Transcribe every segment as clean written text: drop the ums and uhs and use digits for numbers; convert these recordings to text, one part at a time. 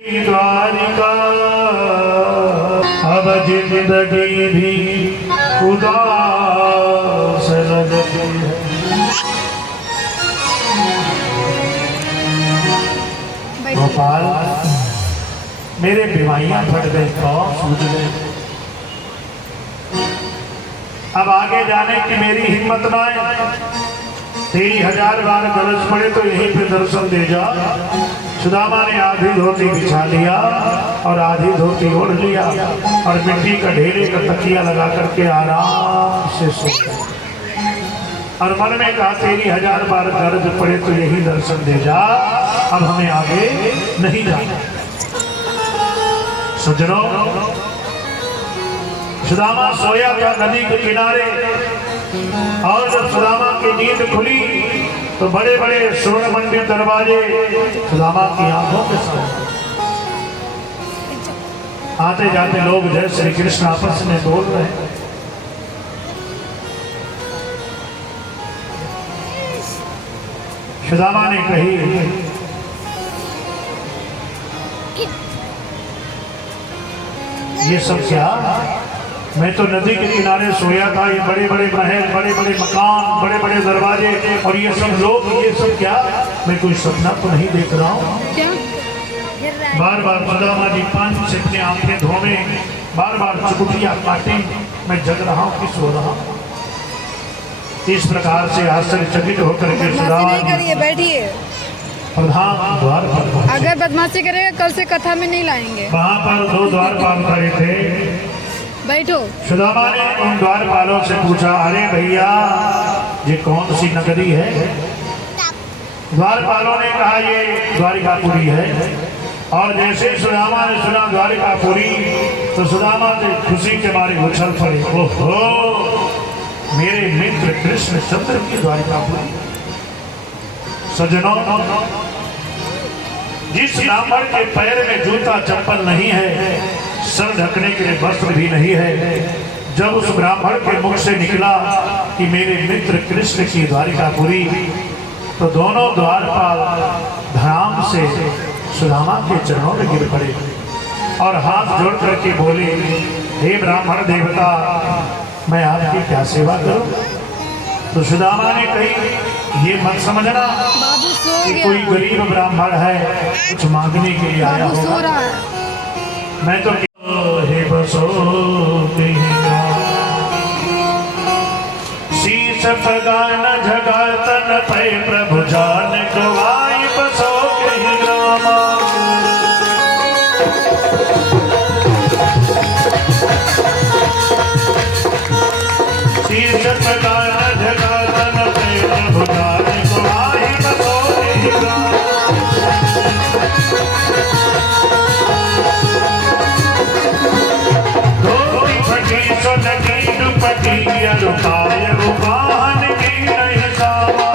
द्वारिका अब जिंदगी भी उदास लगती है। गोपाल मेरे बीमारियां फट गए, पाँव सूझ गए। अब आगे जाने की मेरी हिम्मत ना है। तेरी 1000 बार गरज पड़े तो यहीं पे दर्शन दे जा। सुदामा ने आधी धोती बिछा लिया और आधी धोती ओढ़ लिया और मिट्टी का ढेरे का तकिया लगा करके आराम से सो गया और मन में कहा तेरी 1000 बार गरज पड़े तो यही दर्शन दे जा, अब हमें आगे नहीं जाना। सज्जनों, सुदामा सोया था नदी के किनारे और जब सुदामा की नींद खुली तो बड़े बड़े स्वर्ण मंदिर दरवाजे सुदामा की आंखों के सामने। आते जाते लोग जय श्री कृष्ण आपस में बोल रहे हैं। सुदामा ने कही ये सब क्या? मैं तो नदी के किनारे सोया था। ये बड़े बड़े महल, बड़े बड़े मकान, बड़े बड़े दरवाजे और ये सब लोग, ये सब क्या? मैं कोई सपना तो नहीं देख रहा हूँ। बार बार सुदामा जी पानी से अपनी आंखें धोने, बार बार चुटकियां काटे, मैं जग रहा हूँ कि सो रहा हूँ। इस प्रकार से आश्चर्यचकित होकर के सुदामा जी बैठिए। प्रधान द्वार पर अगर बदमाशी करेगा कल से कथा में नहीं लाएंगे। वहाँ पर 2 द्वारपाल खड़े थे। बैठो। सुदामा ने उन द्वारपालों से पूछा, अरे भैया ये कौन सी नगरी है? द्वारपालों ने कहा ये द्वारिकापुरी है। और जैसे ही सुदामा ने सुना द्वारिकापुरी तो सुदामा ने खुशी के मारे उछल पड़े। ओहो, मेरे मित्र कृष्ण चंद्र की द्वारिकापुरी। सज्जनों, जिस ब्राह्मण के पैर में जूता चप्पल नहीं है, सर ढकने के लिए वस्त्र भी नहीं है, जब उस ब्राह्मण के मुख से निकला कि मेरे मित्र कृष्ण की द्वारिकापुरी, तो दोनों द्वारपाल धड़ाम से सुदामा के चरणों में गिर पड़े और हाथ जोड़ करके बोले, हे ब्राह्मण देवता, मैं आपकी क्या सेवा करूं? तो सुदामा ने कही, ये मत समझना कि कोई गरीब ब्राह्मण है कुछ मांगने के लिए आया होगा। मैं तो हे बसो शीश पगान झगातन पे प्रभु जान गवाई बसो कहीं रामा। शीश पगान झगातन पे प्रभु जान गवाई बसो कहीं रामा। रुकाय रुकान की नहीं सावा।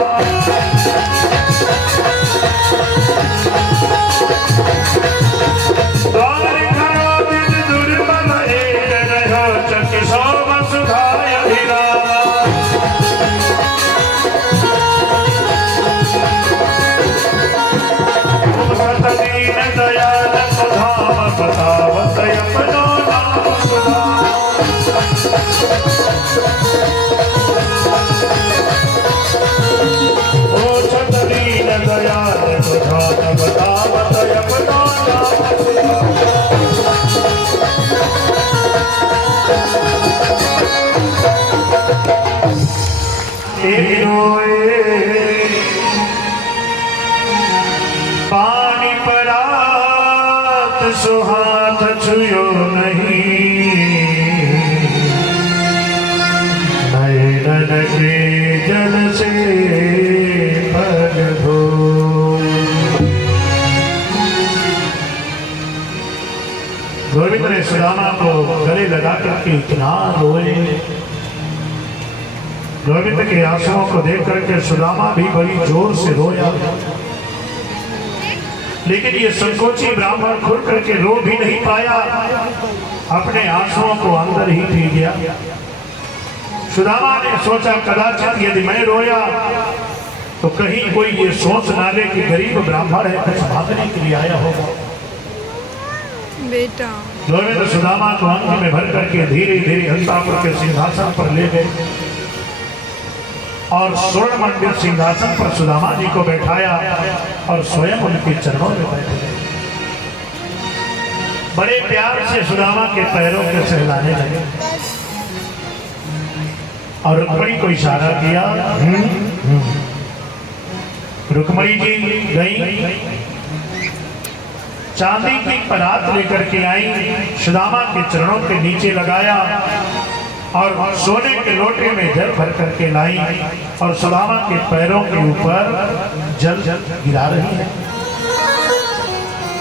द्वार खड़ा दिन दुर्बल एक रहो चक सोम सुधाय अभिरामा। सतदीन दयाल सुधाम बतावत अपनो नाम सुधा। पानी परात सुहाथ छुयो नहीं, नयन के जल से पग धो। गोविंद ने सुदामा को गले लगा करके इतना रोए। गोविंद के आंसुओं को देख करके सुदामा भी बड़ी जोर से रोया, लेकिन ये संकोची ब्राह्मण खुल करके रो भी नहीं पाया, अपने आंसुओं को अंदर ही पी गया। सुदामा ने सोचा कदाचित यदि मैं रोया तो कहीं कोई ये सोच ना ले कि गरीब ब्राह्मण है, कुछ मांगने के लिए आया होगा। बेटा गोविंद सुदामा को अंग में भर करके धीरे धीरे हस्तापुर के सिंहासन पर ले गए और स्वर्ण मंडित सिंहासन पर सुदामा जी को बैठाया और स्वयं उनके चरणों में बैठे गए। बड़े प्यार से सुदामा के पैरों के सहलाने लगे और रुक्मणी को इशारा किया। रुक्मणी जी गई, चांदी की परात लेकर के आई, सुदामा के चरणों के नीचे लगाया और सोने के लोटे में जल भर करके लाई और सुदामा के पैरों के ऊपर जल गिरा रही है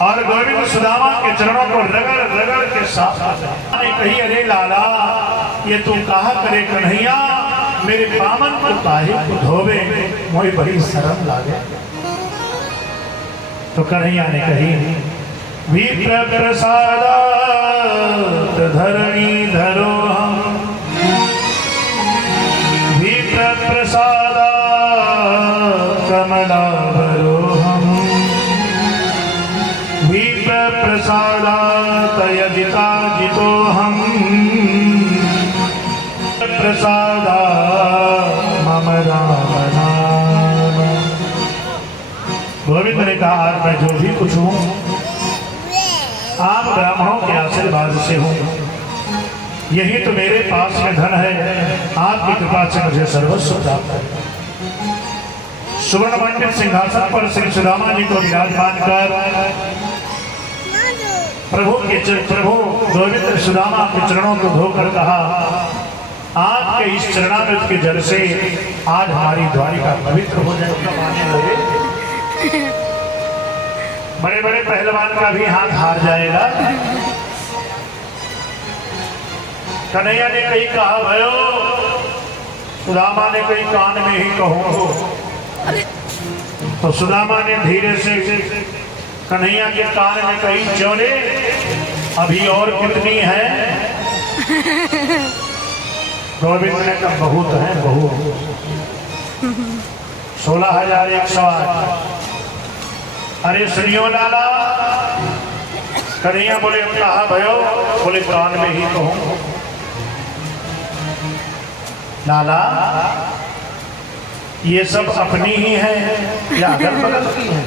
और गोविंद सुदामा के चरणों को रगड़ रगड़ के साफ ने कही, अरे लाला ये तू कहा करे कन्हैया, मेरे पामन को काहे को धोवे, मोहि बड़ी शर्म लागे। तो कन्हैया ने कही, विप्र प्रसादात धरणी धरो हम, विप्र प्रसादात कमलावरो हम, विप्र प्रसादात यदिता जितो हम, प्रसादात मम राम नाम। गोविंद ने कहा, आज मैं जो भी कुछ हूँ आप ब्राह्मणों के आशीर्वाद से हूँ, यही तो मेरे पास में धन है, आपकी कृपा से मुझे सर्वस्व प्राप्त है। सुवर्ण मंडित सिंहासन पर श्री सुदामा जी को विराजमान कर प्रभु गोविंद सुदामा के चरणों को धोकर कहा, आपके इस चरणामृत के जल से आज हमारी द्वारिका पवित्र हो जाएगी। बड़े बड़े पहलवान का भी हाथ हार जाएगा। कन्हैया ने कहीं कहा भयो, सुदामा ने कहीं कान में ही कहो, तो सुदामा ने धीरे से कन्हैया के कान में कही, चोरे अभी और कितनी है? गोविंद ने कहा, बहुत है, बहुत 16,108। अरे सुनियो लाला, कन्हैया बोले, कहा भयो? बोले कान में ही कहूं। लाला ये सब अपनी ही है या अगल बगल की है?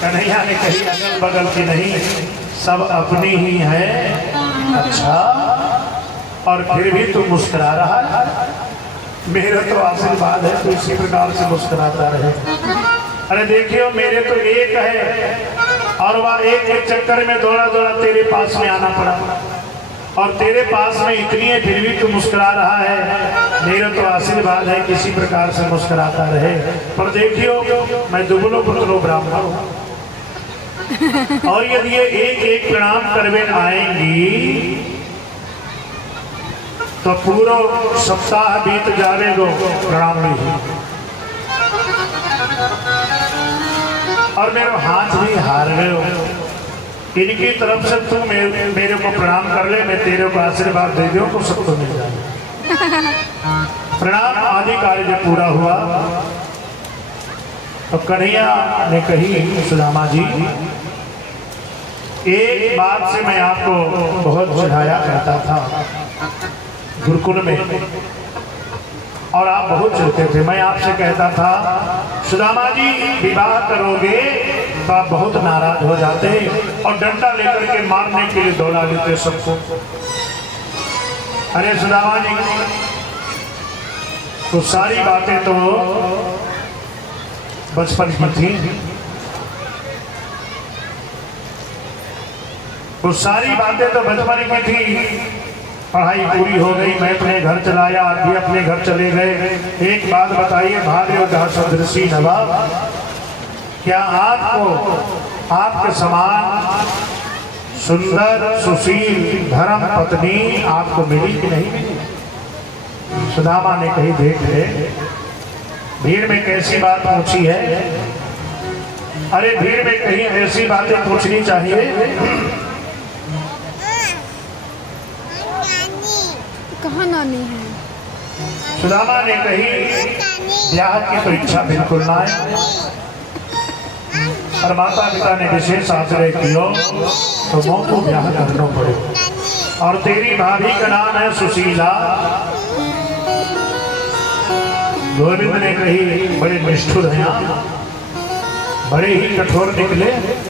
कन्हैया ने कही, अगल बगल की नहीं, सब अपनी ही है। अच्छा, और फिर भी तू मुस्कुरा रहा है? मेरा तो आशीर्वाद है, तू इसी प्रकार से मुस्कुराता रहे। अरे देखियो, मेरे तो एक है और वह एक के चक्कर में दौड़ा दौड़ा तेरे पास में आना पड़ा, और तेरे पास में इतनी है फिर भी तू मुस्कुरा रहा है। मेरा तो आशीर्वाद है, किसी प्रकार से मुस्कुराता रहे। पर देखियो, मैं दुबलो पुतलो ब्राह्मण हूँ, और यदि ये एक एक प्रणाम करवे आएंगी तो पूरा सप्ताह बीत जाएगा प्रणाम नहीं, और मेरे हाथ भी हार गए हो। इनकी तरफ से तू मेरे को प्रणाम कर ले, मैं तेरे को आशीर्वाद दे दूं तो सबको मिल जाए। प्रणाम आदि कार्य जब पूरा हुआ तो कन्हैया ने कही, सुदामा जी एक बात से मैं आपको बहुत चिढ़ाया करता था गुरुकुल में, और आप बहुत चिढ़ते थे। मैं आपसे कहता था, सुदामा जी विवाह करोगे तो आप बहुत नाराज हो जाते और डंडा लेकर के मारने के लिए दौड़ा लेते सबको। अरे सुदामा जी, तो सारी बातें तो बचपन की थी, तो सारी बातें तो बचपन की थी। पढ़ाई पूरी हो गई, मैं अपने घर चलाया, आप भी अपने घर चले गए। एक बात बताइए भाग्योदय सदृशी नवाब, क्या आपको आपके समान सुंदर सुशील धर्म पत्नी आपको मिली कि नहीं मिली? सुदामा ने कही, देख ले, भीड़ में कैसी बात पूछी है? अरे भीड़ में कहीं ऐसी बातें पूछनी चाहिए। कहाँ नानी है? सुदामा ने कही, ब्याह की परीक्षा बिल्कुल ना है, और माता पिता ने विशेष आग्रह किया तो मोह को ब्याह करना पड़े। और तेरी भाभी का नाम है सुशीला। गोविंद ने कही बड़े निष्ठुर हैं, बड़े ही कठोर निकले।